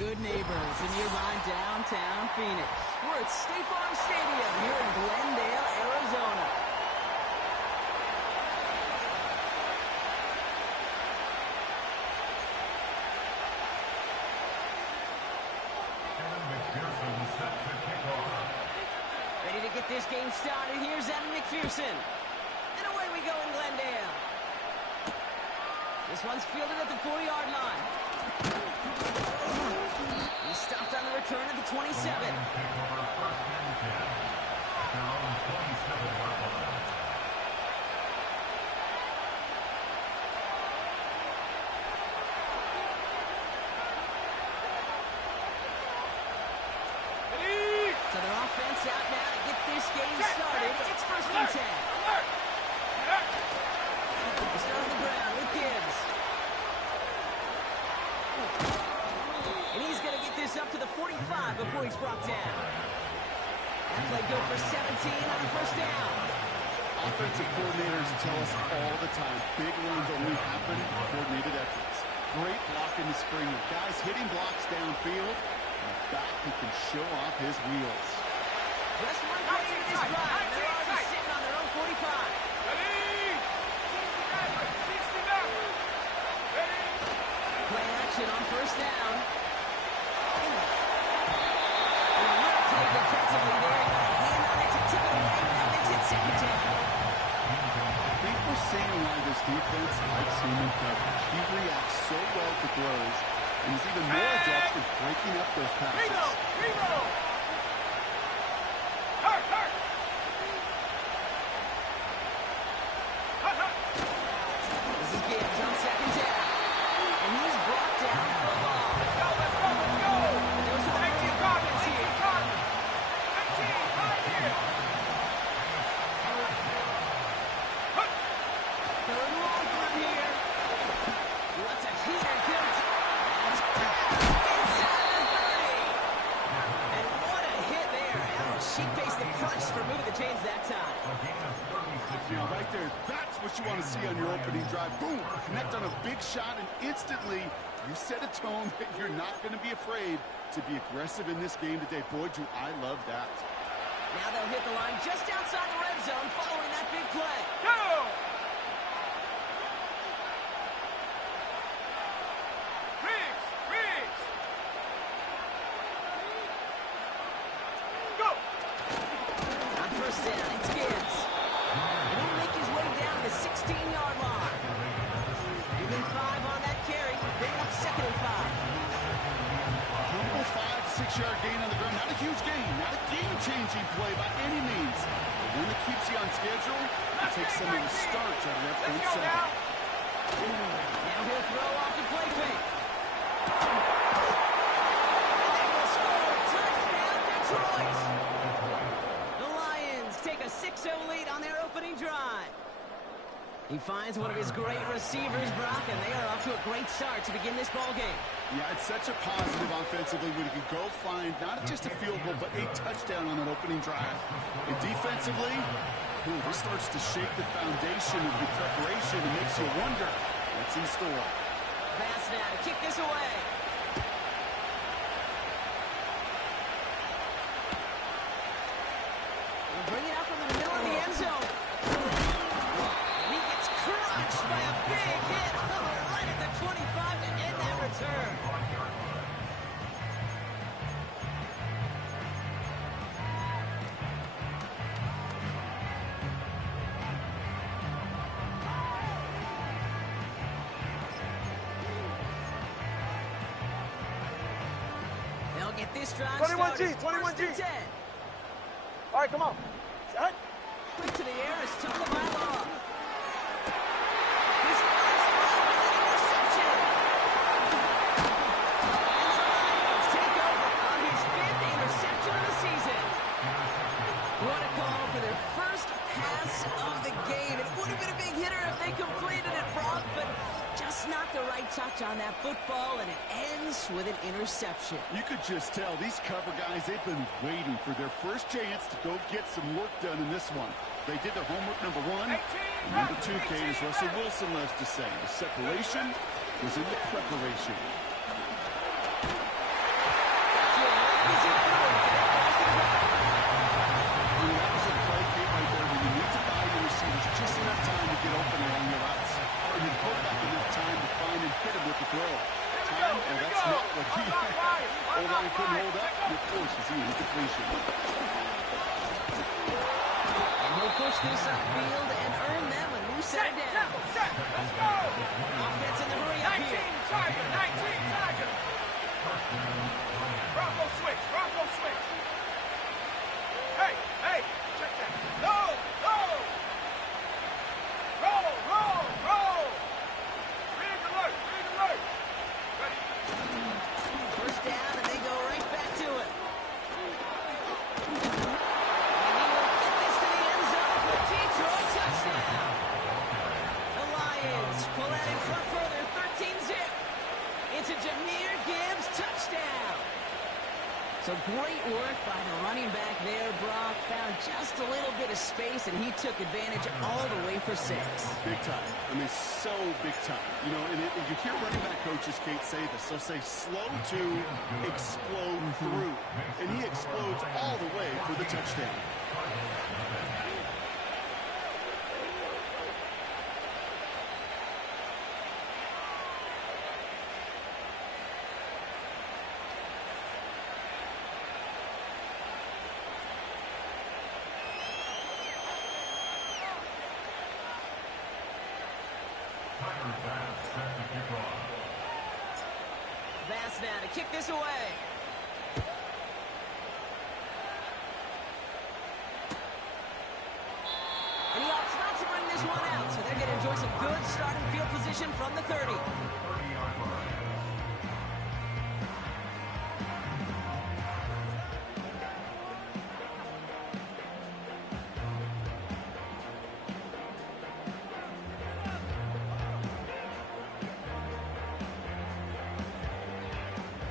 Good neighbors in nearby downtown Phoenix. We're at State Farm Stadium here in Glendale, Arizona. Ready to get this game started. Here's Evan McPherson. And away we go in Glendale. This one's fielded at the 4-yard line. He stopped on the return at the 27. So their offense out now to get this game started. It's 1st and 10. They start on the ground with Gibbs. And he's going to get this up to the 45 before he's brought down. That play good for 17 on the 1st down. Offensive coordinators tell us all the time, big runs only happen with coordinated efforts. Great block in the spring. Guys hitting blocks downfield. And a back who can show off his wheels. Just one play into this drive. They're already sitting on their own 45. Play action on 1st down. And a little play defensively there. Got a hand on it to tip it away. That makes it 2nd down. I think we're seeing why this defense likes him in coverage. He reacts so well to throws, and he's even more adept at breaking up those passes. This is Gibbs on 2nd down. And he's brought down for a loss. Goes to the 19 Robbins here. Third and long for him here. What's a heater? Gibbs. That's inside the 30. And what a hit there. Ouch. She faced the crunch for moving the chains that time. Now, right there, that's what you want to see on your opening drive. Boom! Connect on a big shot, and instantly you set a tone that you're not going to be afraid to be aggressive in this game today. Boy, do I love that. Now they'll hit the line just outside the red zone following that big play. On 1st down, it's Gibbs. And he'll make his way down to the 16-yard line. Even 5 on that carry. Bring up 2nd and 5. Humble 5 to 6-yard gain on the ground. Not a huge gain, not a game-changing play by any means. But one that keeps you on schedule and takes some of the starch out of that front seven. Now he'll throw off the play fake. And they will score. Touchdown, Detroit. The Lions take a 6-0 lead on their opening drive. He finds one of his great receivers, Brock, and they are off to a great start to begin this ball game. Yeah, it's such a positive offensively when you can go find not just a field goal, but a touchdown on an opening drive. And defensively, this starts to shake the foundation of the preparation and makes you wonder what's in store. Pass now to kick this away. They'll bring it out from the middle of the end zone. He gets crushed by a big hit right at the 25 to end that return. They'll get this drive 21G, started. 21G. 1st and 10. All right, come on. Set. Quick to the air is Tagovailoa. His first throw is an interception. And the Lions take over on his 5th interception of the season. What a call for their first pass of the game. It would have been a big hitter if they completed it, Brock, but just not the right touch on that football, and it ends with an interception. You could just tell these cover guys, they've been waiting for their first chance to go get some work done in this one. They did their homework, number 1. And number 2, Kate, as Russell Wilson loves to say, the separation was in the preparation. get open along the routes. Or you pull back enough time to find and hit him with the throw. Time, and that's not what he had. O-line couldn't hold up, and of course, it's an incompletion. And he'll push this upfield and earn them a new set down. Set, let's go! Offense in the hurry up 19 here. Tiger, 19 Tiger! Bronco switch, Bronco switch! Hey, hey, check that. No, no! Roll, roll, roll! Read alert, read alert! Ready? First down, and they go right back to it. And he will get this to the end zone for Detroit touchdown. The Lions pull out in front for their 13-zip. It's a Jahmyr Gibbs touchdown. So great work by the running back there, Brock. Found just a little bit of space, and he took advantage all the way for 6. Big time. I mean, so big time. You know, and you hear running back coaches, Kate, say this. They'll say slow to explode through. And he explodes all the way for the touchdown. Bass now to kick this away. And he opts not to bring this one out, so they're going to enjoy some good starting field position from the 30.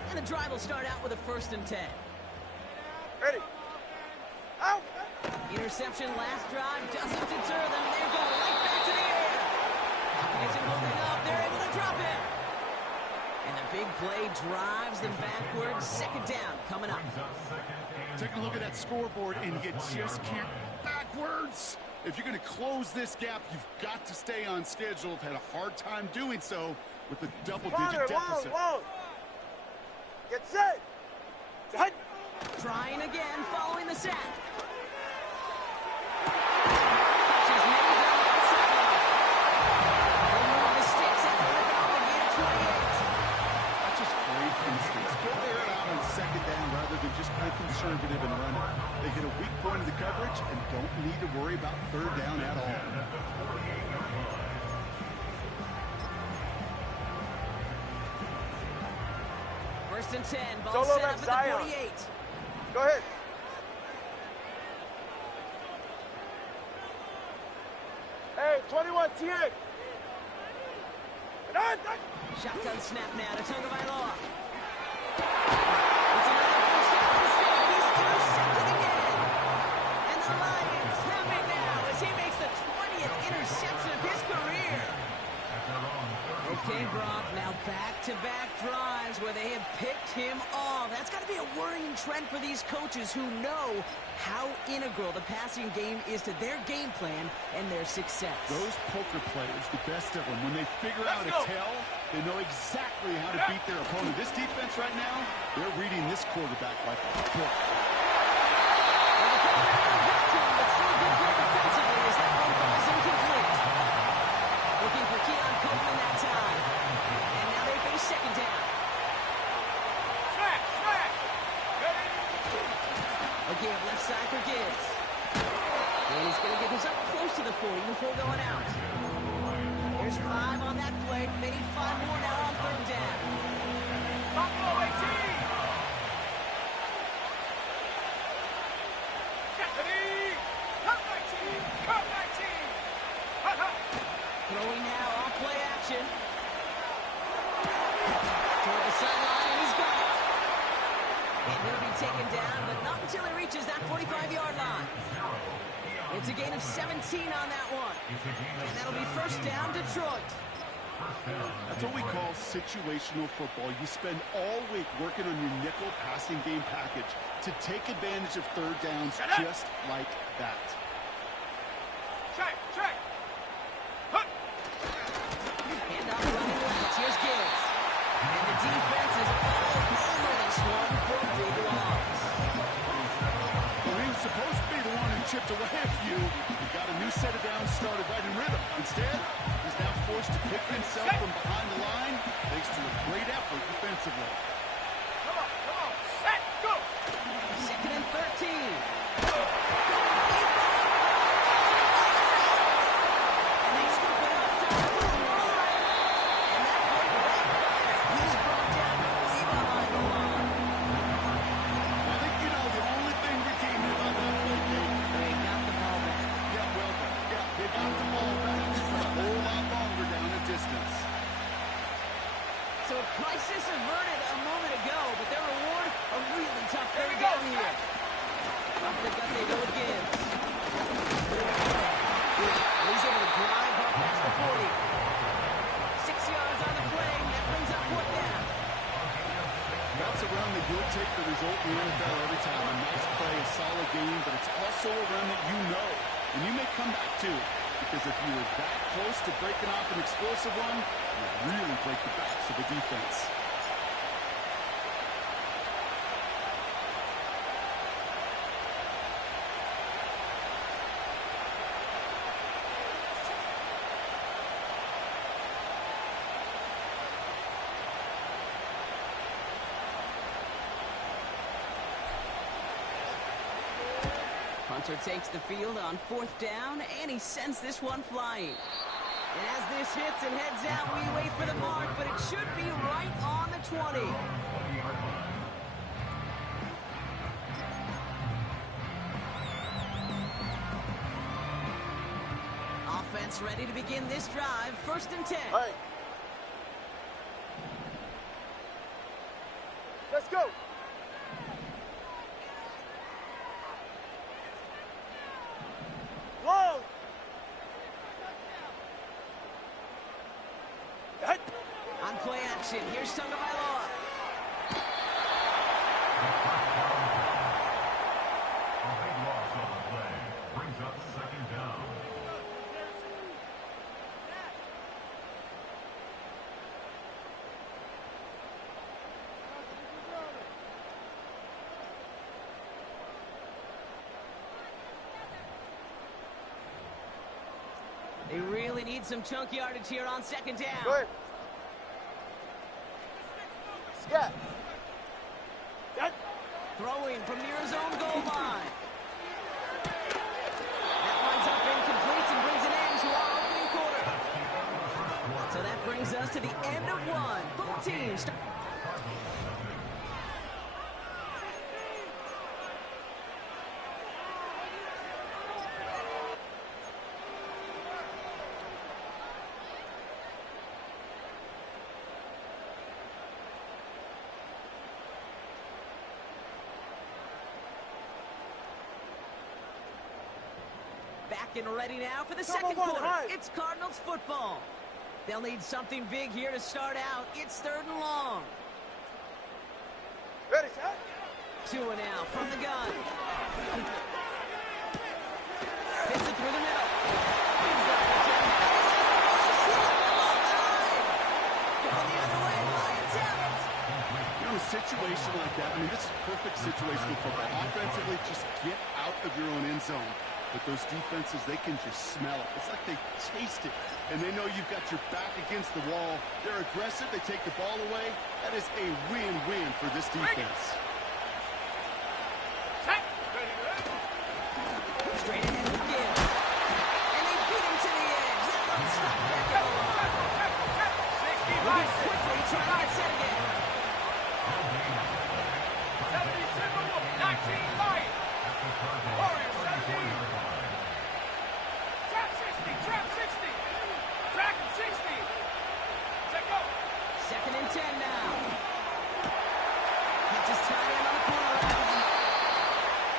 And the drive will start out with a 1st and 10. Ready? Out! Interception last drive doesn't deter them. They're going right back to the air. Isn't holding up. They're able to drop it. And the big play drives them backwards. 2nd down coming up. Take a look at that scoreboard, and you just can't backwards. If you're going to close this gap, you've got to stay on schedule. Had a hard time doing so with a double-digit deficit. Whoa. Get set! Set! Trying again following the sack. Just play conservative and run it. They hit a weak point of the coverage and don't need to worry about 3rd down at all. 1st and 10. Ball Solo set left up at the Zion. 48. Go ahead. Hey, 21 TA. Shotgun snap now to Tagovailoa. It's another first down mistake. He's intercepted again. And the Lions have it now as he makes the 20th interception of his career. Okay, Brock, now back-to-back drives where they have picked him off. That's got to be a worrying trend for these coaches who know how integral the passing game is to their game plan and their success. Those poker players, the best of them, when they figure out a tell, they know exactly how to beat their opponent. This defense right now, they're reading this quarterback like a book. But still good play defensively as that one ball is incomplete. Looking for Keon Copeland that time. And now they face 2nd down. Track! Ready? Again, left side for Gibbs. And he's going to get this up close to the 40 before going out. There's 5 on that play. They need 5 more now on 3rd down. Buffalo 18! Ready? Cut 19! Cut 19! Throwing now, off play action. Toward the sideline, and he's got it. And he'll be taken down, but not until he reaches that 45-yard line. It's a gain of 17 on that one. And that'll be 1st down, Detroit. That's what we call situational football. You spend all week working on your nickel passing game package to take advantage of 3rd downs just like that. Check! forced to pick himself from behind the line thanks to a great effort defensively. Come on, set, go! Second and 13. And they scoop it up down the line. And that play backfired. He's brought down way behind the line. I think you know the only thing redeeming about that play, Dave. They got the ball back. Yeah, well done. Yeah, they got the ball back, but a whole lot longer down the distance. So a crisis averted a moment ago, but their reward, a really tough third down here. Off the gut they go again. He's able to drive up past the 40. 6 yards on the play, that brings up fourth down. That's a run that you'll take the result in the NFL every time. A nice play, a solid game, but it's also a run that you know, and you may come back to. Because if you were that close to breaking off an explosive one, you really break the backs of the defense. Hunter takes the field on fourth down, and he sends this one flying. And as this hits and heads out, we wait for the mark, but it should be right on the 20. Offense ready to begin this drive. First and 10. Hey. Let's go. Long. On play action, here's Tagovailoa. A big loss on the play brings up second down. They really need some chunk yardage here on second down. Go ahead. Yeah. That. Throwing from near his own goal line. That winds up incomplete and brings an end to our opening quarter. So that brings us to the end of one. Both teams. Back and ready now for the second quarter. It's Cardinals football. They'll need something big here to start out. It's third and long. Ready, set. Tua now from the gun. Fits it through the middle. Going the other way. Lions have it. You know, in a situation like that, I mean, this is perfect situational football. Offensively, just get out of your own end zone. But those defenses, they can just smell it. It's like they taste it. And they know you've got your back against the wall. They're aggressive. They take the ball away. That is a win-win for this defense. Set. Ready, ready. Straight ahead with Gibbs. And they beat him to the edge. That one stopped back at the line. 60 Moving right. quickly, trying to get set again. 72, 19 Lions. Warriors 17. Trap 60, trap 60. Track 60. Set go. Second and 10 now. Hits his tight end on the corner route.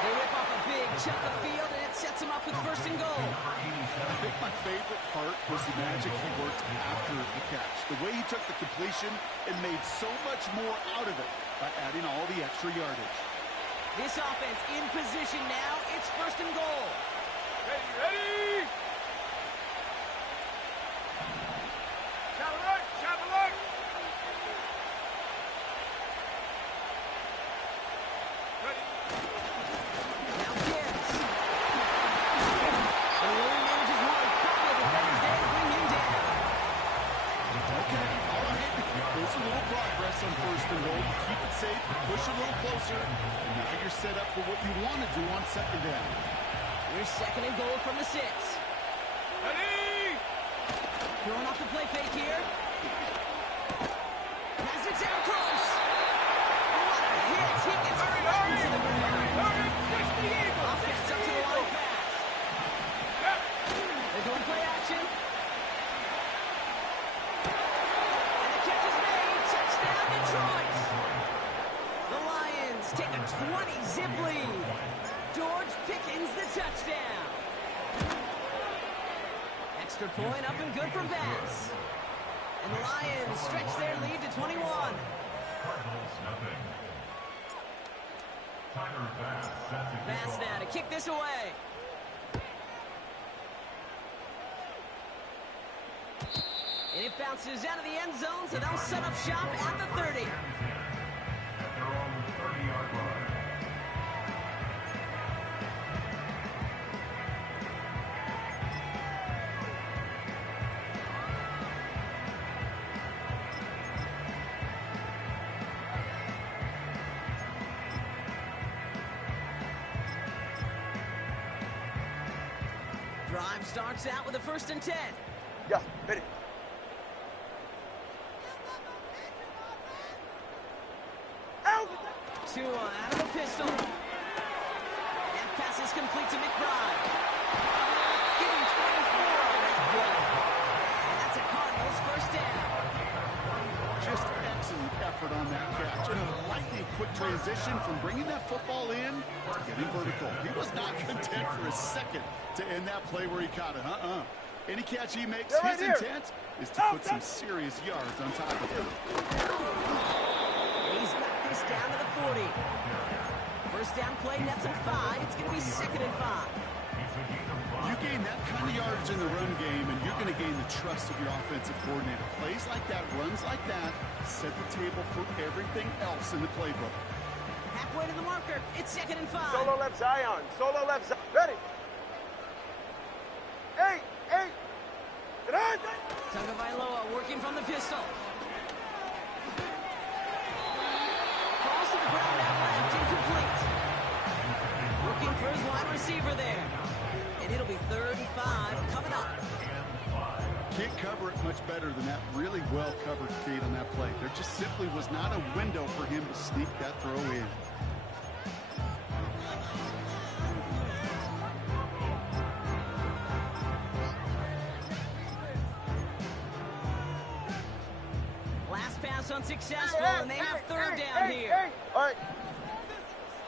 They rip off a big chunk of field, and it sets him up with first and goal. I think my favorite part was the magic he worked after the catch. The way he took the completion and made so much more out of it by adding all the extra yardage. This offense in position now. It's first and goal. Ready, ready. Shot alert, shot alert. Ready. Now Gibbs. And he only manages one. Couple of defenders there to bring him down. pass on first and goal. Keep it safe, push a little closer, and now you're set up for what you want to do on second down. Here's second and goal from the 6. Ready! Throwing off the play fake here. Has it down close. What a hit. He gets Hurry, flattened hurry! to the ground. Hurry! Catch the Eagles! Offense up to the line fast. Yep. They're doing play action. And the catch is made. Touchdown, Detroit. The Lions take a 20-zip lead. George Pickens the touchdown. Extra point up and good for Bass. And the Lions stretch their lead to 21. Cardinals nothing. Tyler Bass sets a Bass kickoff. now to kick this away. And it bounces out of the end zone, so they'll set up shop at the 30. At their own 30-yard line. Drive starts out with a 1st and 10. Yeah, ready. Out! Tua out of the pistol. That pass is complete to McBride. Give him 24 on that play. And that's a Cardinals 1st down. Just excellent effort on that catch. And a lightning quick transition from bringing that football in to getting vertical. He was not content for a second to end that play where he caught it. Any catch he makes, They're right his here. intent is to put some serious yards on top of it. He's got this down to the 40. 1st down play, nets him 5. It's going to be 2nd and 5. You gain that kind of yardage in the run game, and you're going to gain the trust of your offensive coordinator. Plays like that, runs like that, set the table for everything else in the playbook. Halfway to the marker. It's 2nd and 5. Solo left Zion. Solo left Zion. Ready. Hey! Get on! Tagovailoa working from the pistol. Falls to the ground out left, incomplete. Looking for his wide receiver there. And it'll be 3rd and 5 coming up. Can't cover it much better than that really well-covered Kate on that play. There just simply was not a window for him to sneak that throw in. Last pass unsuccessful, and they have 3rd down here. All right.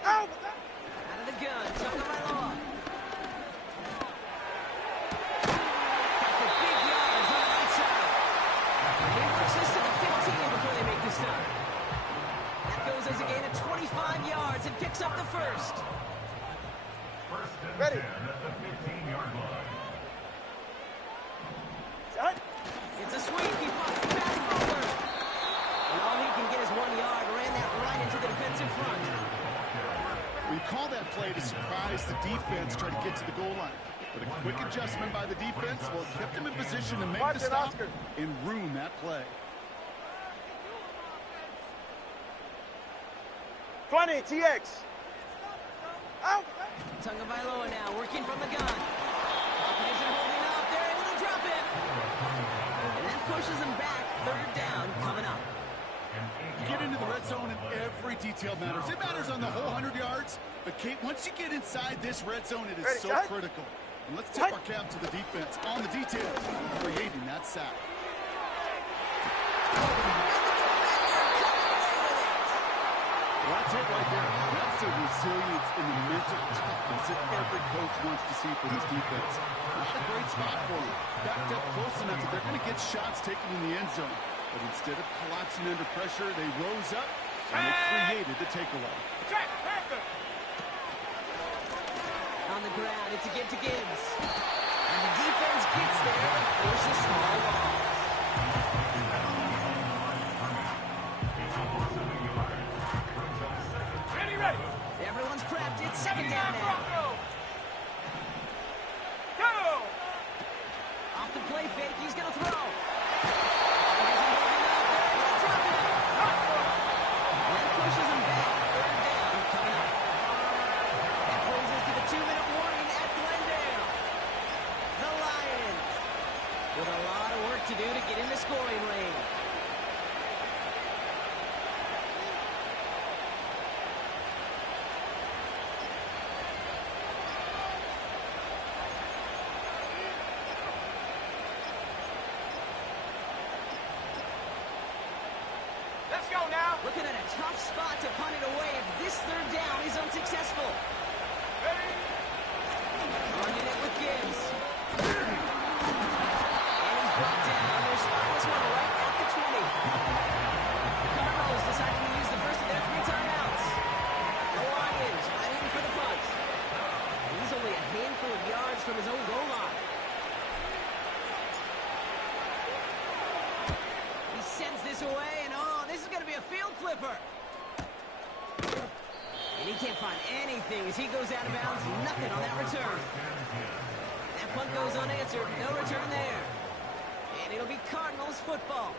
Out! Out of the gun, Tagovailoa. Got the big yards on the right side. He works this to the 15 before they make the stop. That goes as a gain of 25 yards and picks up the 1st. First and Ready. 10 at the 15-yard line. Set. It's a sweep. He pops the pass over. And all he can get is 1 yard. Ran that right into the defensive front. We call that play to surprise the defense, try to get to the goal line. But a quick adjustment by the defense, well, it kept him in position to make Watch the it, stop Oscar. and ruin that play. 20, TX. Out! Tagovailoa now working from the gun. Pocket isn't holding up. They're able to drop it. And that pushes him back. 3rd down coming up. You get into the red zone and every detail matters. It matters on the whole 100 yards. But, Kate, once you get inside this red zone, it is Ready, so cut. critical. And let's tip our cap to the defense on the details, creating that sack. Well, that's it right there. That's the resilience and the mental toughness that every coach wants to see from his defense. Not a great spot for them. Backed up close enough that they're going to get shots taken in the end zone. But instead of collapsing under pressure, they rose up and they created the takeaway. Check! Panther! On the ground, it's a give to Gibbs. And the defense gets there and forces small loss. Ready! Everyone's prepped. It's 2nd down now. Bronco! Go! Off the play fake, he's going to throw. He isn't holding up. They're able to drop it. to do to get in the scoring range. Let's go now. Looking at a tough spot to punt it away if this third down is unsuccessful. Ready? Running it with Gibbs. And he's brought down. They're spotting this one right at the 20. The Cardinals deciding to use the first of their 3 timeouts. The Lions ready for the punt. He's only a handful of yards from his own goal line. He sends this away, and oh, this is going to be a field flipper. And he can't find anything as he goes out of bounds. Nothing on that return. That punt goes unanswered. No return there. And it'll be Cardinals football.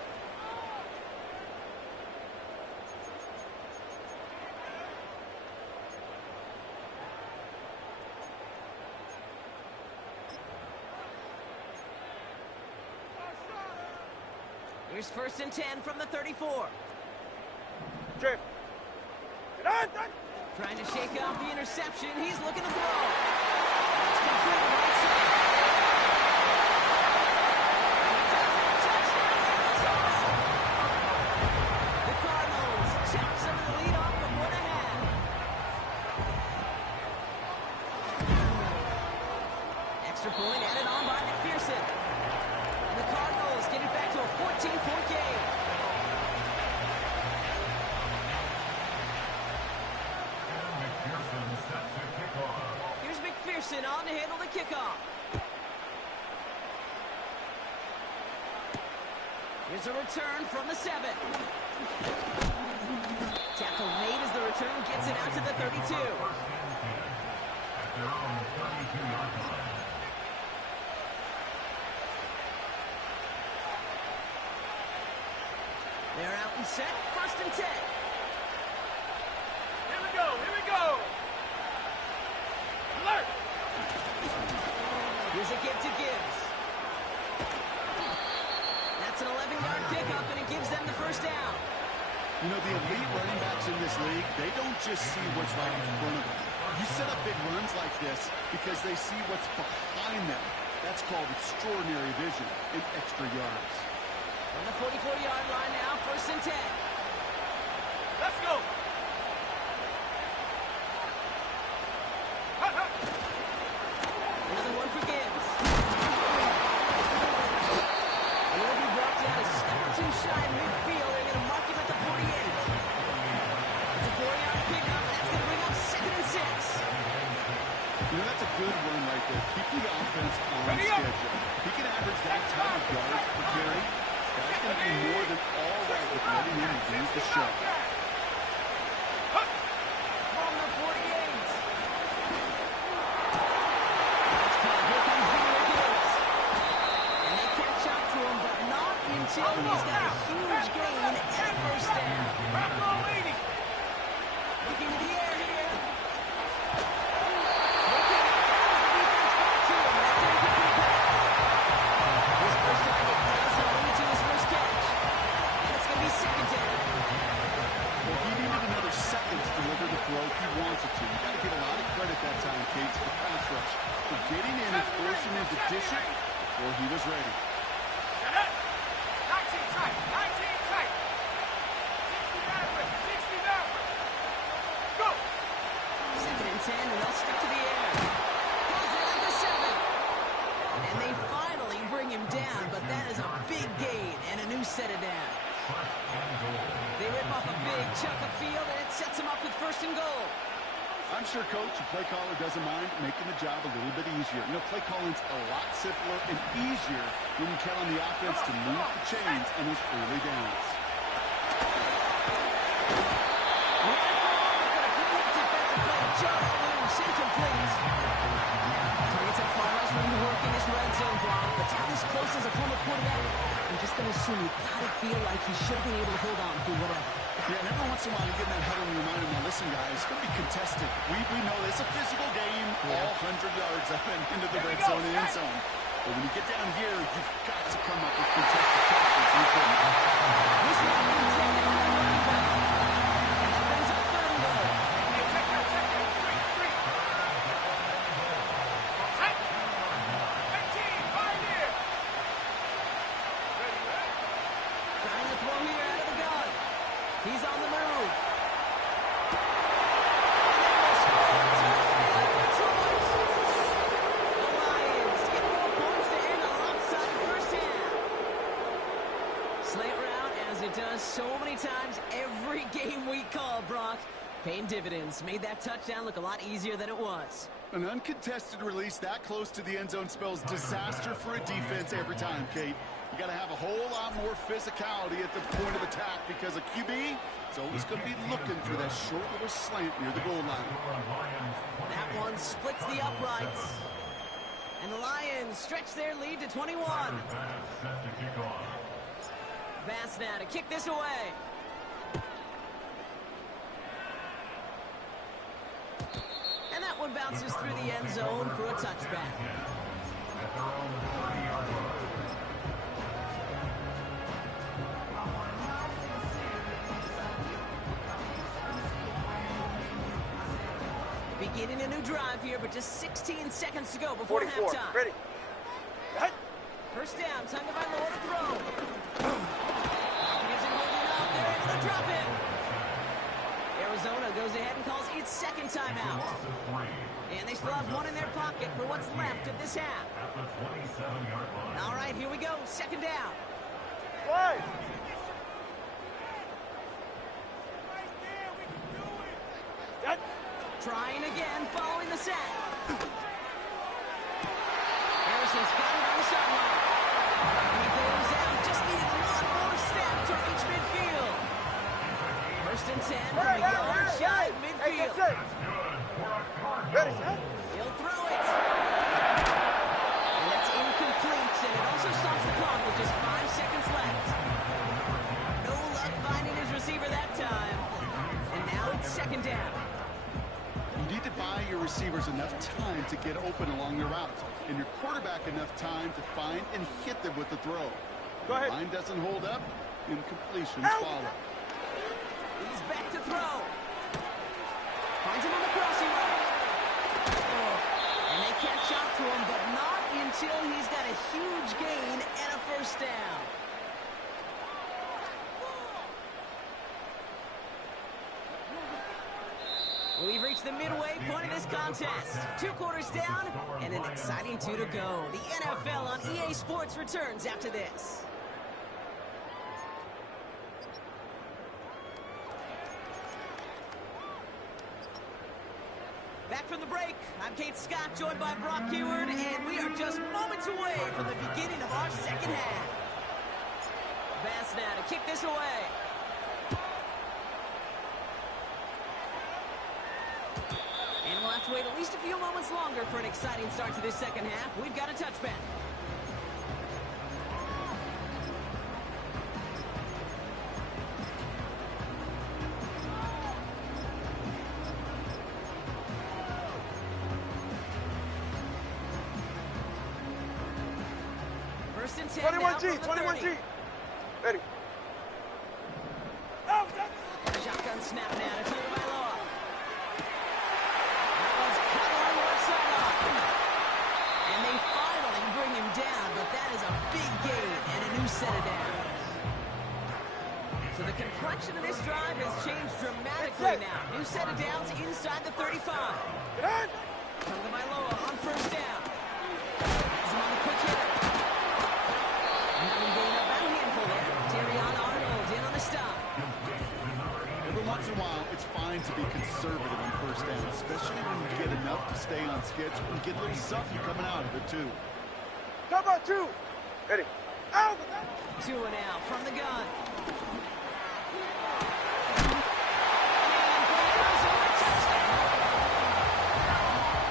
Here's 1st and 10 from the 34. Drift. Get on, done. Trying to shake off the interception. He's looking to throw. It's complete right side. Touchdown, Arizona. The Cardinals chop some of the lead off before the half. Extra point added on by McPherson. And the Cardinals get it back to a 14-point game. Here's McPherson on to handle the kickoff. Here's a return from the 7. Tackle made as the return gets it out to the 32. They're out and set. 1st and 10. Here we go. Here we go. Alert. Here's a give to Gibbs. That's an 11-yard pickup, and it gives them the 1st down. You know, the elite running backs in this league, they don't just see what's right in front of them. You set up big runs like this because they see what's behind them. That's called extraordinary vision and extra yards. On the 44-yard line now, 1st and 10. Let's go. Another one for Gibbs. He'll be brought down a step or two shy of midfield. They're going to mark him at the 48. It's a 4-yard pickup, and that's going to bring up 2nd and 6. You know, that's a good run right there. Keep the offense on Ready up. schedule. He can average that type of yards per carry. That's going to be more than all right with letting him use the show. From the 48. That's caught. Here comes Junior Gibbs. And they catch up to him, but not until he's got a huge gain and a 1st down. Looking to the air here. Looking as the defense got to him. That's an incomplete pass. His first target doesn't lead to his first catch. And it's going to be 2nd down. Well, he needed another second to deliver the throw he wanted to. You got to give a lot of credit that time, Kate, to the pass rush for getting in and forcing him to dish it before he was ready. Shut up. 19 tight. 19 tight. 60 backward. 60 backward. Go. 2nd and 10, and they'll stick to the air. Pulls it at the 7. And they finally bring him down, but that is a big gain and a new set of downs. They rip off a big chunk of field, and it sets them up with 1st and goal. I'm sure, Coach, the play caller doesn't mind making the job a little bit easier. You know, play calling's a lot simpler and easier when you count on the offense to move the chains on those early downs. Targets have far less room to work in this red zone block, but down this close as a former quarterback, I'm just going to assume you gotta feel like he should have been able to hold on through whatever. Yeah, and every once in a while you get in that huddle and you remind him, now listen, guys, it's going to be contested. We know it's a physical game, all 100 yards up and into the red zone and end zone. But when you get down here, you've got to come up with contested He's on the move. The Lions get more points to end a lopsided first half. Slant route, as it does so many times every game we call, Brock. Paying dividends. Made that touchdown look a lot easier than it was. An uncontested release that close to the end zone spells disaster for a defense every time, Kate. You got to have a whole lot more physicality at the point of attack because a QB is always going to be looking for that short little slant near the goal line. That one splits the uprights. And the Lions stretch their lead to 21. Bass now to kick this away. And that one bounces through the end zone for a touchback. Beginning a new drive here, but just 16 seconds to go before 44. halftime. Ready. First down, Tagovailoa to throw. Gives him holding up, they're able to drop it. Arizona goes ahead and calls its second timeout. And they still have one in their pocket for what's left of this half. All right, here we go, second down. Why? Trying again, following the sack. Harrison's got it on the sideline. He goes out, just needed a lot more step to reach midfield. First and 10 from a yard shy of midfield. Ready, set. He'll throw it. And that's incomplete, and it also stops the clock with just 5 seconds left. No luck finding his receiver that time. And now it's second down. You need to buy your receivers enough time to get open along their route, and your quarterback enough time to find and hit them with the throw. Go ahead. The line doesn't hold up, incompletions follow. He's back to throw. Finds him on the crossing route. And they catch up to him, but not until he's got a huge gain and a first down. We've reached the midway point of this contest. 2 quarters down and an exciting 2 to go. The NFL on EA Sports returns after this. Back from the break, I'm Kate Scott, joined by Brock Huard, and we are just moments away from the beginning of our second half. Bass now to kick this away. And we'll have to wait at least a few moments longer for an exciting start to this second half. We've got a touchback. First and 10 now 21G, from the 21G. 30. Ready. Shotgun snap now to Tagovailoa. That one's cut along the left sideline. And they finally bring him down, but that is a big gain and a new set of downs. So the complexion of this drive has changed dramatically now. New set of downs inside the 35. Get on. Tagovailoa on first down. Has him on the quick hitter. Having gained up about a handful there. Terrion Arnold in on the stop. Every once in a while, it's fine to be conservative on first down, especially when you get enough to stay on schedule and get a little something coming out of it, too. Cover 2. Ready. Out. 2 and out from the gun.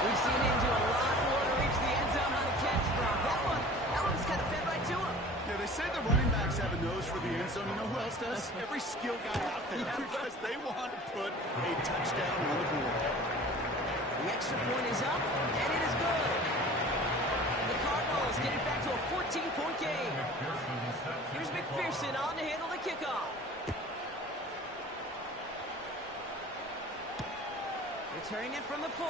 We've seen him do a lot more to reach the end zone on the catch, Brock. That one's kind of fed right to him. Yeah, they say the running backs have a nose for the end zone. You know who else does? Every skill guy out there, because they want to put a touchdown on the board. The extra point is up, and it is good. The Cardinals get it back to a 14-point game. Here's McPherson on to handle the kickoff. Returning it from the 4.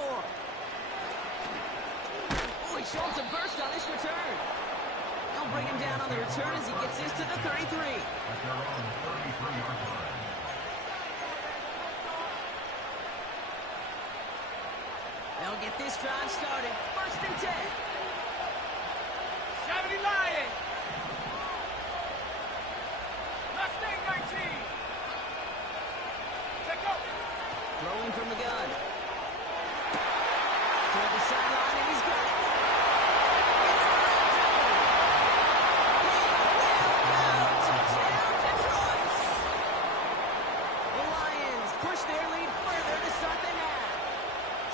Oh, he showed some burst on this return. They'll bring him down on the return as he gets this to the 33. get this drive started. 1st and 10. 70 Lions. Last thing, 19. Check out. Throwing from the gun. Toward the sideline, and he's got it. In the red zone. He will go. Touchdown, Detroit. The Lions push their lead further to start the half.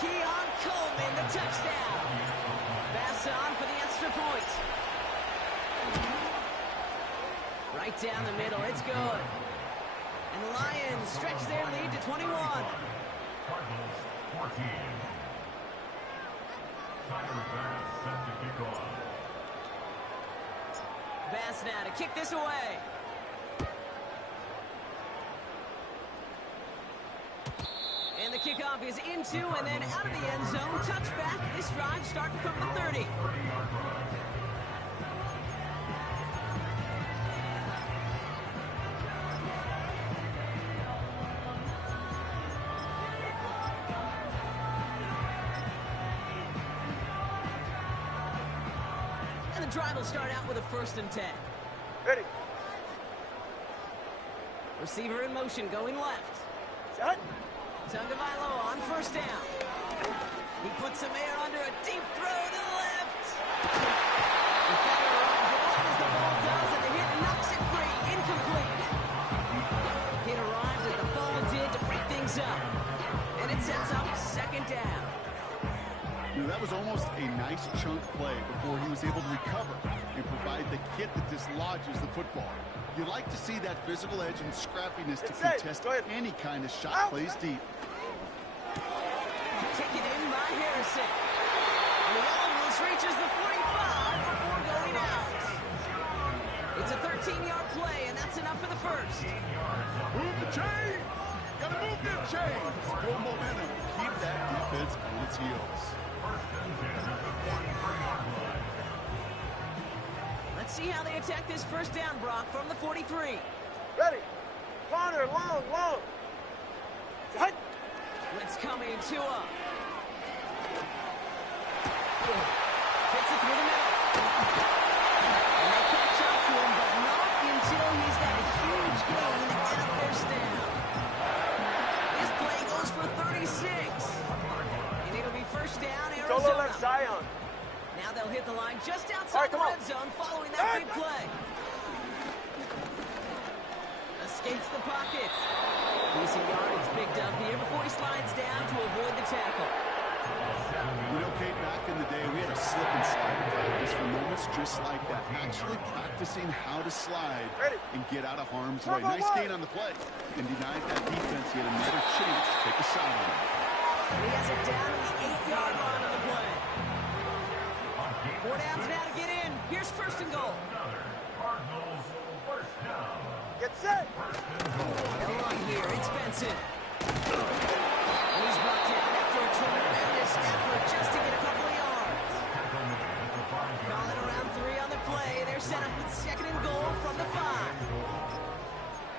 Keon Coleman, the touchdown. Pass on for the extra point. Right down the middle, it's good. And the Lions stretch their lead to 21. Cardinals 14. Tyler Bass set to kick off. Bass now to kick this away. And the kickoff is into and then out of the end zone. Touchback. This drive starting from the 30. 30-yard drive. And the drive will start out with a 1st and 10. Ready. Receiver in motion going left. Set. Tagovailoa on 1st down. He puts some air under a deep throw to the left. Defender arrives right as the ball does, and the hit knocks it free. Incomplete. Hit arrived as the ball did to break things up. And it sets up 2nd down. You know, that was almost a nice chunk play before he was able to recover and provide the hit that dislodges the football. You like to see that physical edge and scrappiness to contest any kind of shot plays deep. Taken in by Harrison. And he almost reaches the 45 before going out. It's a 13-yard play, and that's enough for the 1st. Move the chains! Gotta move them chains! Build momentum. Keep that defense on its heels. Let's see how they attack this 1st down, Brock, from the 43. Ready. Corner, long, long. Set. Blitz coming, Tua. Fits it through the middle. And they catch up to him, but not until he's got a huge gain and a 1st down. This play goes for 36. And it'll be 1st down, Solo Arizona. left Zion. Now they'll hit the line just outside the red zone following that big play. Escapes the pocket. Decent yardage picked up here before he slides down to avoid the tackle. You know, Kate, back in the day, we had a slip and slide practice for moments just like that. Actually practicing how to slide and get out of harm's way. Nice gain on the play. And denied that defense. He had another chance to take a shot on him. And he has it down to the 8-yard line on the play. 4 downs now to get in. Here's 1st and goal. Cardinals 1st down. Get set. Held on here. It's Benson. And he's brought down after a tremendous effort just to get a couple of yards. Calling around 3 on the play. They're set up with 2nd and goal from the 5.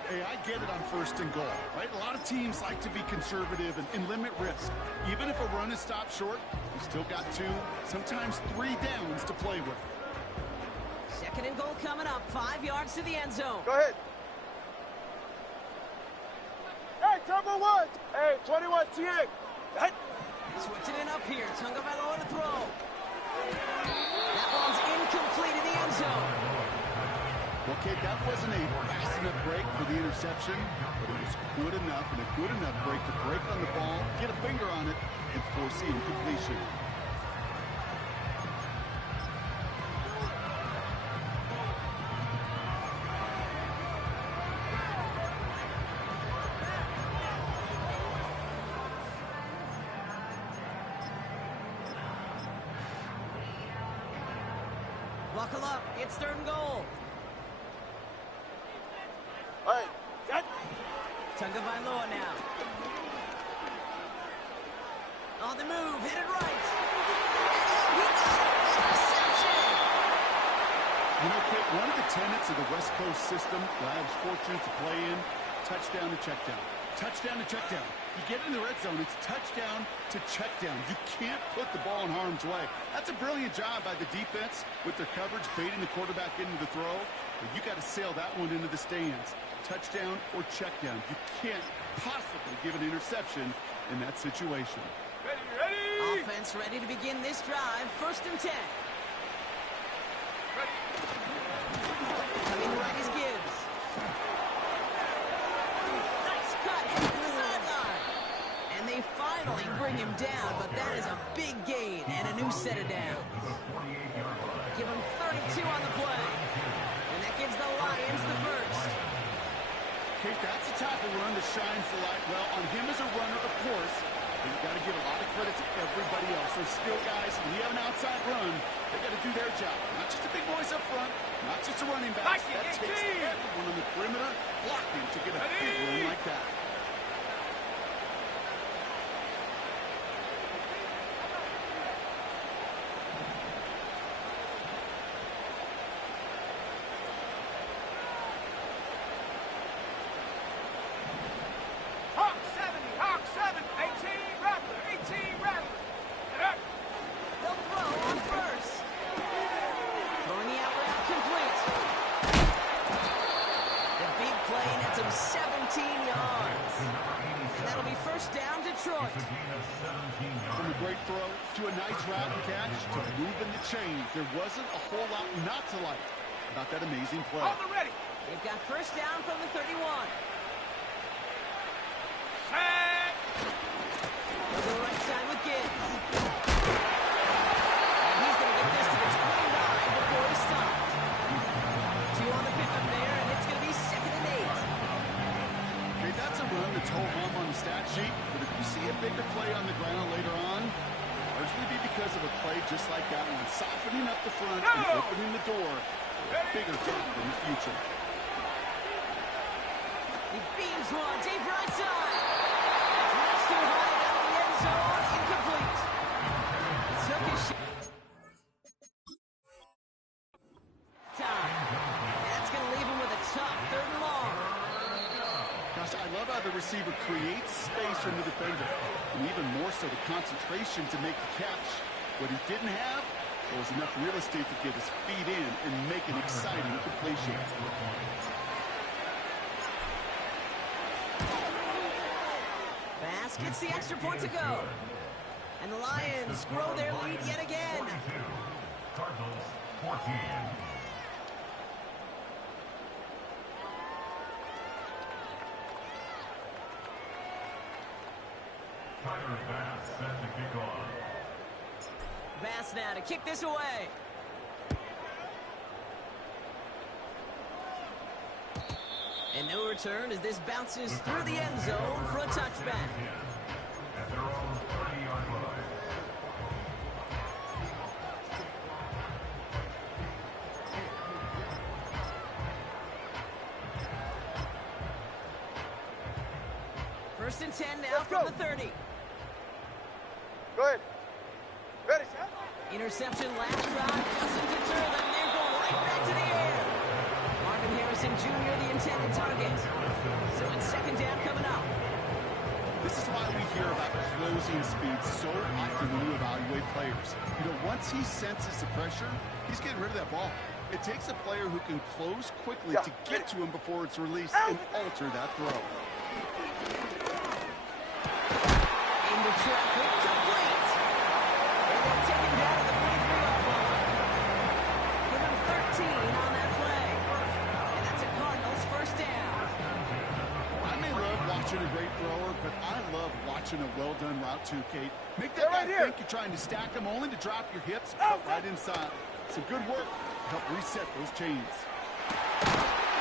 Hey, I get it on 1st and goal, right? A lot of teams like to be conservative and limit risk. Even if a run is stopped short, you still got 2, sometimes 3 downs to play with. 2nd and goal coming up. 5 yards to the end zone. Go ahead. Hey, Turbo 1. Hey, 21 TA. Set. Switching it up here. Tagovailoa to throw. That one's incomplete in the end zone. Okay, that wasn't a fast enough break for the interception, but it was good enough and a good enough break to break on the ball, get a finger on it, and force the incompletion. Buckle up. It's 3rd and goal. Hey, set. Tagovailoa now. On the move. Hit it right. He got it. Interception. You know, Kate, one of the tenets of the West Coast system that I was fortunate to play in, touchdown to check down. Touchdown to check down. You get in the red zone, it's touchdown to check down. You can't put the ball in harm's way. That's a brilliant job by the defense with their coverage, baiting the quarterback into the throw. But you got to sail that one into the stands. Touchdown or check down. You can't possibly give an interception in that situation. Ready. Offense ready to begin this drive. 1st and 10. Ready. Coming right is Gibbs. Nice cut heading to the sideline. And they finally bring him down, but that is a big gain and a new set of downs. Give him 32 on the play. And that gives the Lions the first. Kate, that's a type of run that shines the light well on him as a runner, of course. But you've got to give a lot of credit to everybody else. Those skill guys, when you have an outside run, they got to do their job. Not just a big boys up front, not just a running back. That takes everyone on the perimeter blocking to get a big run like that. Hawk 7, 18 Rattler, 18 Rattler. Get up. They'll throw on first. Throwing the out route complete. The big play nets him 17 yards. And that'll be 1st down, Detroit. From a great throw to a nice route and catch to moving the chains. There wasn't a whole lot not to like about that amazing play. On the ready. They've got 1st down from the 31. Set. They'll go right side with Gibbs. And he's going to get this to the 29 before he stopped. 2 on the pickup there, and it's going to be 2nd and 8. Okay, that's a run that's ho-hum on the stat sheet, but if you see a bigger play on the ground later on, it'll largely be because of a play just like that one, softening up the front and opening the door for a bigger gap in the future. He beams one, deep right side. That's too high and out of the end zone, incomplete. He took his shot. Time. That's going to leave him with a tough 3rd and long. Gosh, I love how the receiver creates space from the defender, and even more so the concentration to make the catch. What he didn't have was enough real estate to get his feet in and make an exciting completion. Bass gets the extra point to go. And the Lions grow their lead yet again. Cardinals 14. Tyler Bass set to kick off. Bass now to kick this away. And no return as this bounces through the end zone for a touchback. At their own 30-yard line. First and 10 now from the 30. Go ahead. Ready, set. Interception last drive doesn't deter them. They're going right back to the air. Marvin Harrison Jr., the intended target. So it's 2nd down coming up. This is why we hear about closing speed so often when you evaluate players. You know, once he senses the pressure, he's getting rid of that ball. It takes a player who can close quickly to get to him before it's released and alter that throw. Into traffic, complete. And they'll take him down to the 43-yard line. Give him 13 on that play. And that's a Cardinals 1st down. I may love watching a great thrower, but I love watching a well-done route too, Kate. Make that guy think you're trying to stack him only to drop your hips right inside. Some good work to help reset those chains.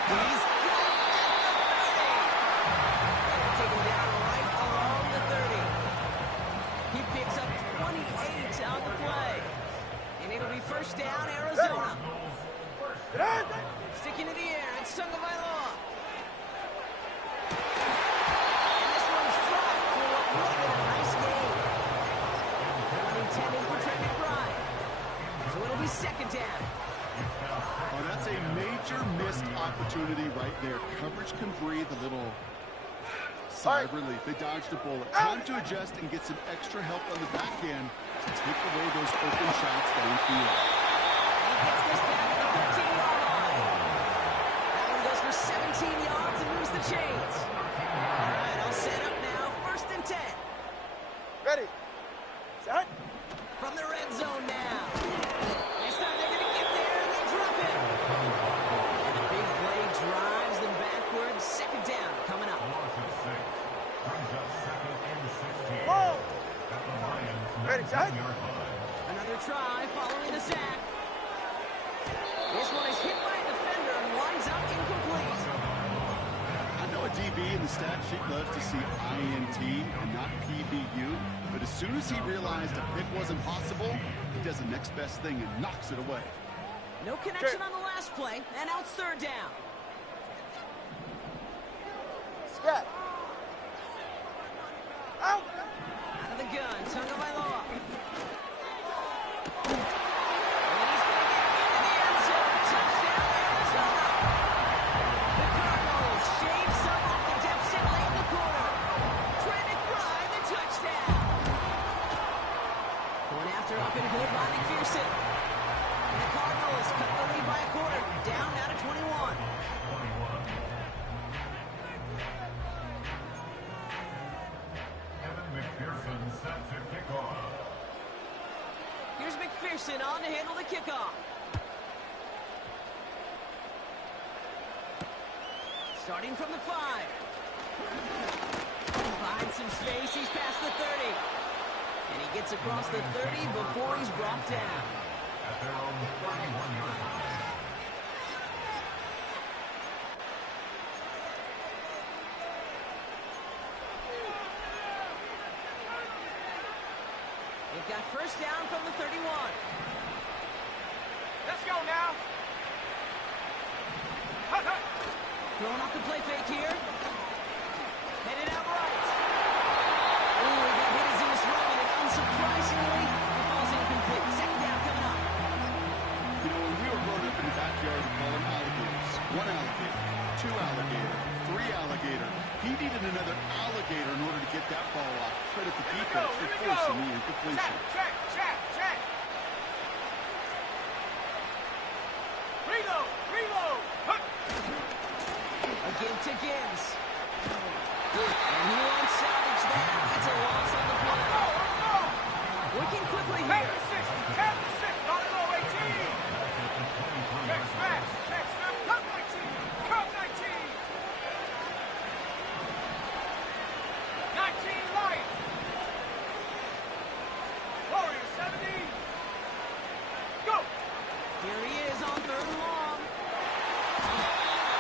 He's got it at the 30. And they'll take him down right along the 30. He picks up 28 on the play. And it'll be 1st down, Arizona. Sticking to the air, it's Tagovailoa. And this one's dropped for what would have been a nice game. One intended for Trey McBride. So it'll be 2nd down. Oh, that's a major missed opportunity right there. Coverage can breathe a little Sigh of relief. They dodged a bullet. Time to adjust and get some extra help on the back end to take away those open shots downfield. He gets this down to the 13-yard line. That one goes for 17 yards and moves the chains. All right, all set up now. 1st and 10. Ready. Set. From the red zone now. This time they're going to get there, and they drop it. And a big play drives them backwards. 2nd down coming up. Loss of 6. Brings up 2nd and 16. Whoa. At the Lions' Ready, set. 19-yard line. Another try following the sack. This one is hit by a defender and winds up incomplete. I know a DB in the stat sheet loves to see INT and not PBU, but as soon as he realized a pick wasn't possible, he does the next best thing and knocks it away. No connection on the last play, and now it's 3rd down. Scat. Out. Out of the gun, Tagovailoa. And he's going to get into the end zone. Touchdown, Arizona. The Cardinals shave some off the deficit late in the quarter. Trey McBride, the touchdown. Going after up and good by McPherson. And the Cardinals cut the lead by a quarter. Down now to 21. 21. Evan McPherson set to kick off. Here's McPherson on to handle the kickoff. Starting from the 5. Finds some space. He's past the 30. And he gets across the 30 before he's brought down. At their own 31-yard line. They've got 1st down from the 31. Let's go now. Hut, hut. Throwing off the play fake here. Headed out right. Ooh, he got hit as he was throwing it. Unsurprisingly, it falls incomplete. 2nd down coming up. You know, when we were growing up in the backyard, we call them alligators. 1 alligator, 2 alligator, 3 alligator. He needed another alligator in order to get that ball off. Credit the defense for forcing the incompletion. Check, check, check, check. Reload, reload. Hut. A give to Gibbs. And he won't salvage that. That's a loss on the play. Working quickly Take here. the 6, tap the 6, not a low 18. Check smash, check snap, cut 19, cut 19. 19 light. Warrior 70. Go. Here he is on 3rd and long.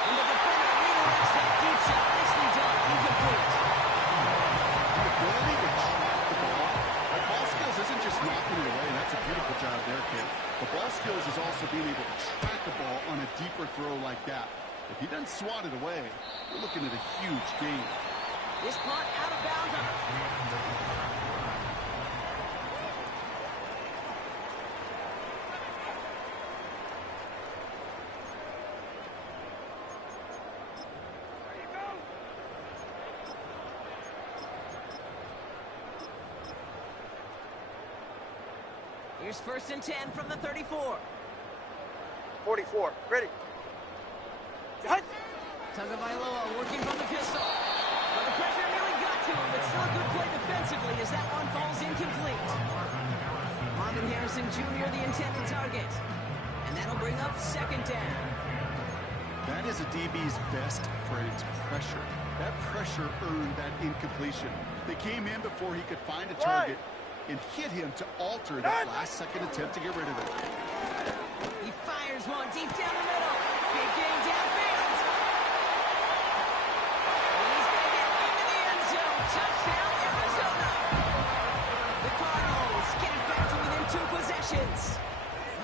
And the defender redirects that deep shot. Nicely done. Incomplete. The ability to track the ball. Our ball skills isn't just knocking it away. That's a beautiful job there, kid. The ball skills is also being able to track the ball on a deeper throw like that. If he doesn't swat it away, we're looking at a huge gain. This punt out of bounds on There you go. Here's 1st and 10 from the 34. 44, ready. Hut. Tagovailoa working from the pistol. Well, the pressure nearly got to him, but still a good play defensively as that one falls incomplete. Marvin Harrison Jr., the intended target. And that'll bring up 2nd down. That is a DB's best friend, pressure. That pressure earned that incompletion. They came in before he could find a target and hit him to alter that last-second attempt to get rid of it. He fires one deep down the middle. Big gain downfield. And he's going to get into the end zone. Touchdown, Arizona. The Cardinals get it back to within 2 possessions.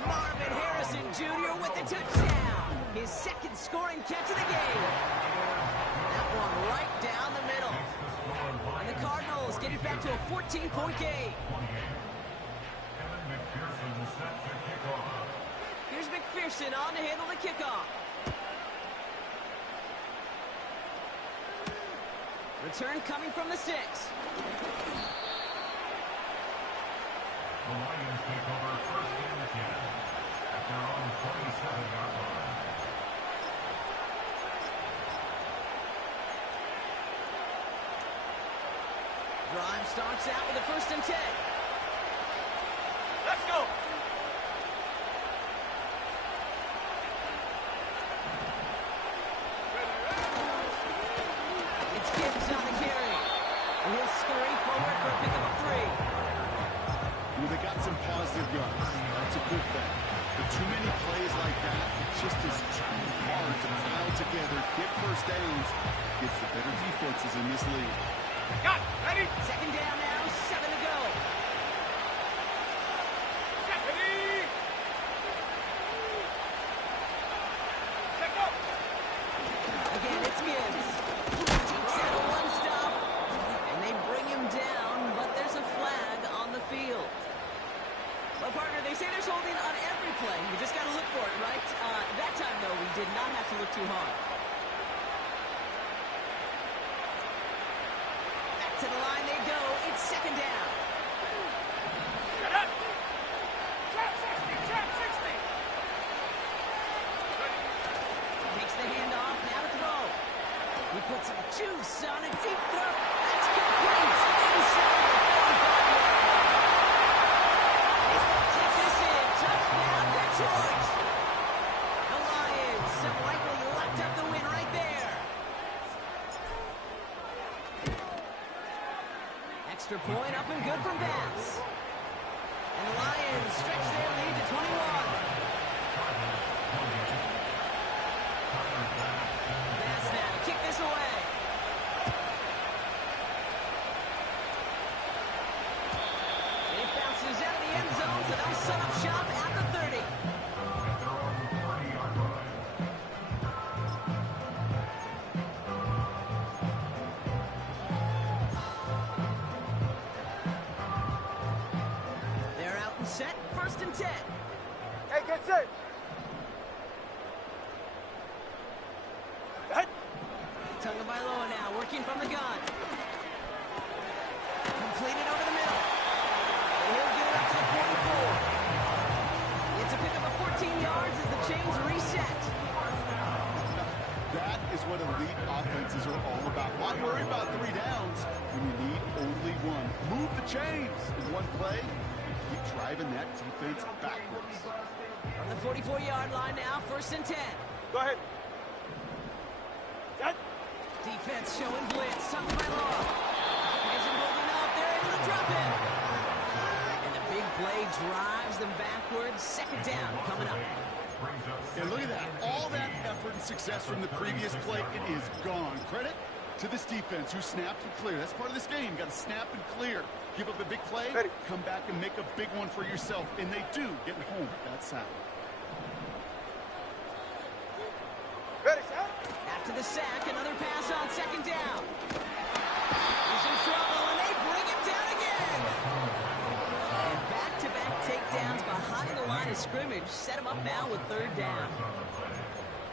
Marvin Harrison Jr. with the touchdown. His 2nd scoring catch of the game. That one right down the middle. And the Cardinals get it back to a 14-point game. Evan McPherson set to kick off. Here's McPherson on to handle the kickoff. Return coming from the 6. The Lions take over first and 10 at their own 27-yard line. Drive starts out with a 1st and 10. Let's go. It's Gibbs on the carry. He'll scurry forward for a pickup of 3. Well, they got some positive yards. That's a good thing. But too many plays like that, it just is too hard to pile together, get first downs. It's the better defenses in this league. Got it. Ready? 2nd down now, 7 to go. Set. Ready? Set go. Again, it's Gibbs. Takes out a 1-stop, and they bring him down, but there's a flag on the field. Well, partner, they say there's holding on every play. You just got to look for it, right? That time, though, we did not have to look too hard. Back to the line they go. It's 2nd down. Get up. Trap 60. Trap 60. Takes the handoff, now to throw. He puts some juice on a deep throw. That's complete. Inside the 35-yard line. He's going to take this in. Touchdown, Detroit. The Lions have likely locked up the win right there. Extra point up and good from Bass. And the Lions stretch their lead to 21. Bass now to kick this away. It bounces out of the end zone, so they'll set up shop at the 30. At their own 30-yard line. They're out and set, 1st and 10. Hey, get set. Head. Tagovailoa now working from the gun. Completed over the middle. And he'll get it up to the 44. It's a pickup of 14 yards as the chains reset. That is what elite offenses are all about. Why worry about 3 downs when you need only 1? Move the chains in 1 play and keep driving that defense backwards. From the 44-yard line now, 1st and 10. Go ahead. Set. Defense showing blitz. Tagovailoa. Isn't holding up. They're able to drop him. And the big play drives them backwards. 2nd down coming up. And look at that. All that effort and success from the previous play, it is gone. Credit to this defense who snapped and cleared. That's part of this game. You got to snap and clear. Give up a big play, Ready. come back and make a big one for yourself. And they do, getting home with that sack. Ready, set. After the sack, another pass on 2nd down. He's in trouble, and they bring him down again. And back-to-back takedowns behind the line of scrimmage set him up now with 3rd down.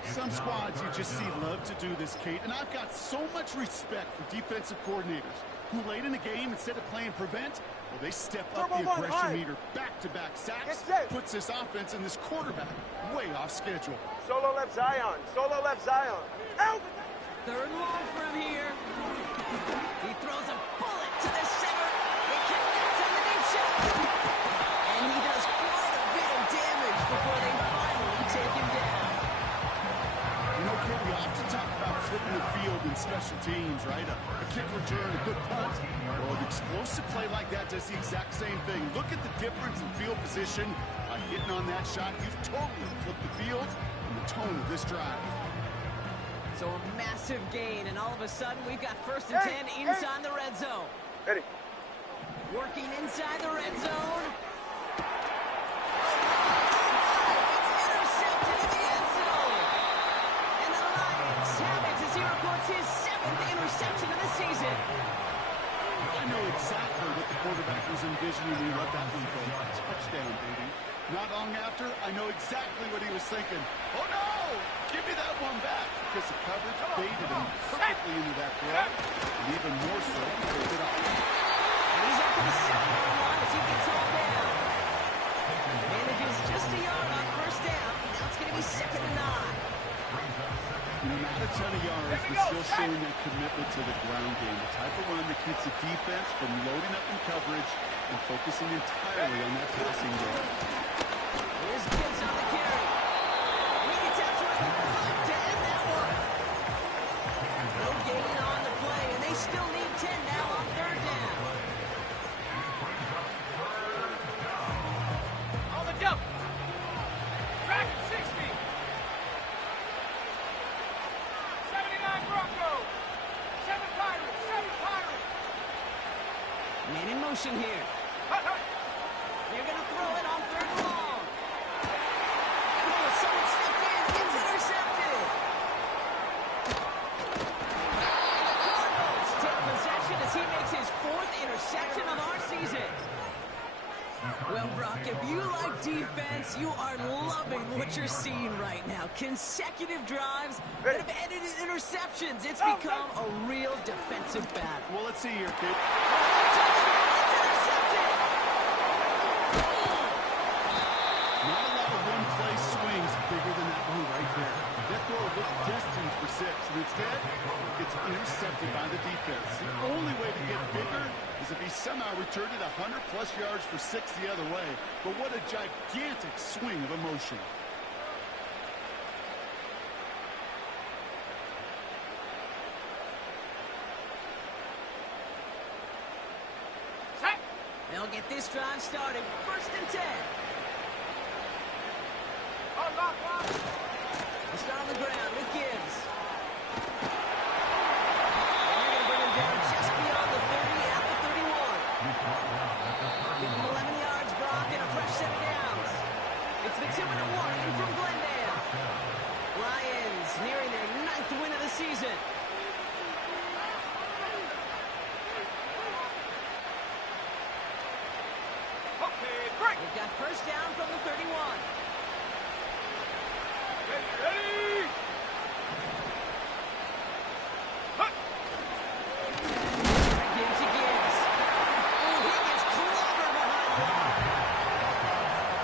Some squads you just see love to do this, Kate, and I've got so much respect for defensive coordinators who late in the game, instead of playing prevent, well, they step up the Turbo one, aggression high. meter. Back-to-back sacks Get set. puts this offense and this quarterback way off schedule. Solo left Zion. Solo left Zion. Out. 3rd and long for him here. He throws a bullet to the center. It connects on the deep shot. And he does quite a bit of damage before they finally take him down. You know, Kate, we often talk about flipping the field in special teams, right? A kick return, a good punt. Well, an explosive play like that does the exact same thing. Look at the difference in field position. By hitting on that shot, you've totally flipped the field and the tone of this drive. So a massive gain, and all of a sudden we've got 1st and 10 inside the red zone. Ready. Working inside the red zone. It's intercepted in the end zone. And the Lions have it as he reports his 7th interception of the season. I know exactly what the quarterback was envisioning when he let that one go. Touchdown, baby. Not long after, I know exactly what he was thinking. Oh, no! Give me that one back. Because the coverage baited him. Perfect quickly into that throw, and even more so, picked it up. And he's up to the 7-yard line as he gets all down. Manages just a yard on first down. Now it's going to be 2nd and 9. Not a ton of yards, but still showing that commitment to the ground game. The type of run that keeps the defense from loading up in coverage and focusing entirely on that passing game. Here's Gibbs on the carry. And he gets absolutely pumped to end that one. No gain on the play, and they still need 10 now on 3rd down. On the jump. Track 60. 79 Broncos. 7 Pirates. 7 Pirates. Man in motion here. Hut, hut. They're going to throw it on 3rd and long. Oh, someone stepped in. It's intercepted. And the Cardinals take possession as he makes his 4th interception of our season. Well, Brock, if you like defense, you are loving what you're seeing right now. Consecutive drives that have ended in interceptions. It's become a real defensive battle. Well, let's see here, kid. Touchdown! It's intercepted! Not a lot of one-play swings bigger than that one right there. That throw looked destined for 6, and instead, it gets intercepted by the defense. The only way to get bigger is if he somehow returned it 100-plus yards for 6 the other way. But what a gigantic swing of emotion. Set. They'll get this drive started. 1st and 10. On lock, lock. They start on the ground with Gibbs. And they're going to bring him down just beyond the 30 at the 31. Give him 11 yards, Brock, and a fresh set of downs. It's the 2-1 in from Glendale. Lions nearing their 9th win of the season. Okay, break. They've got first down from the 31. Ready, ready. Hut. Gibbs to Gibbs. Oh, he gets clobbered behind the line.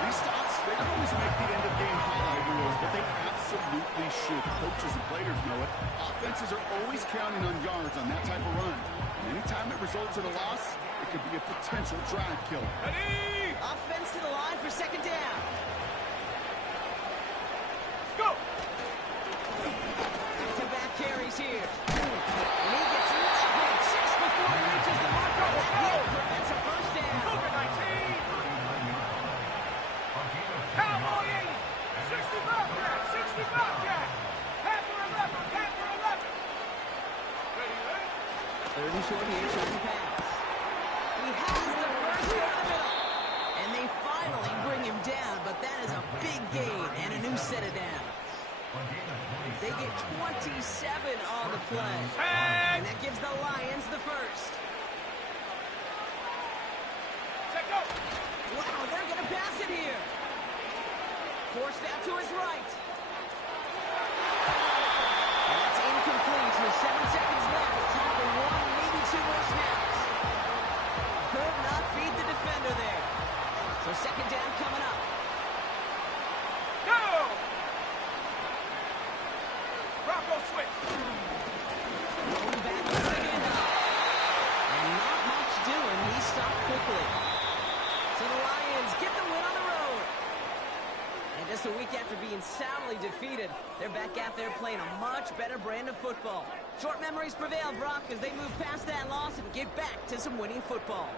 These stops, they don't always make the end-of-game highlight reels, but they absolutely should. Coaches and players know it. Offenses are always counting on yards on that type of run. And anytime it results in a loss, it could be a potential drive killer. Ready. Offense to the line for 2nd down. Go. Back-to-back carries here. And he gets leverage just before he reaches the marker. That hit prevents a first down. Cougar 19. Cowboy 80. 60 Bobcat. 60 Bobcat. Panther 11. Panther 11. Ready, ready. 3rd and short here, short and pass. He has the first over the middle. And they finally bring him down, but that is a big gain and a new set of downs. They get 27 on the play. And that gives the Lions the first. Set, go. Wow, they're going to pass it here. Forced out to his right. And that's incomplete with 7 seconds left. Time for 1, maybe 2 more snaps. Could not beat the defender there. So 2nd down coming up. Go. Bronco switch. Going back to the handoff. And not much doing. He stopped quickly. So the Lions get the win on the road. And just a week after being soundly defeated, they're back out there playing a much better brand of football. Short memories prevail, Brock, as they move past that loss and get back to some winning football.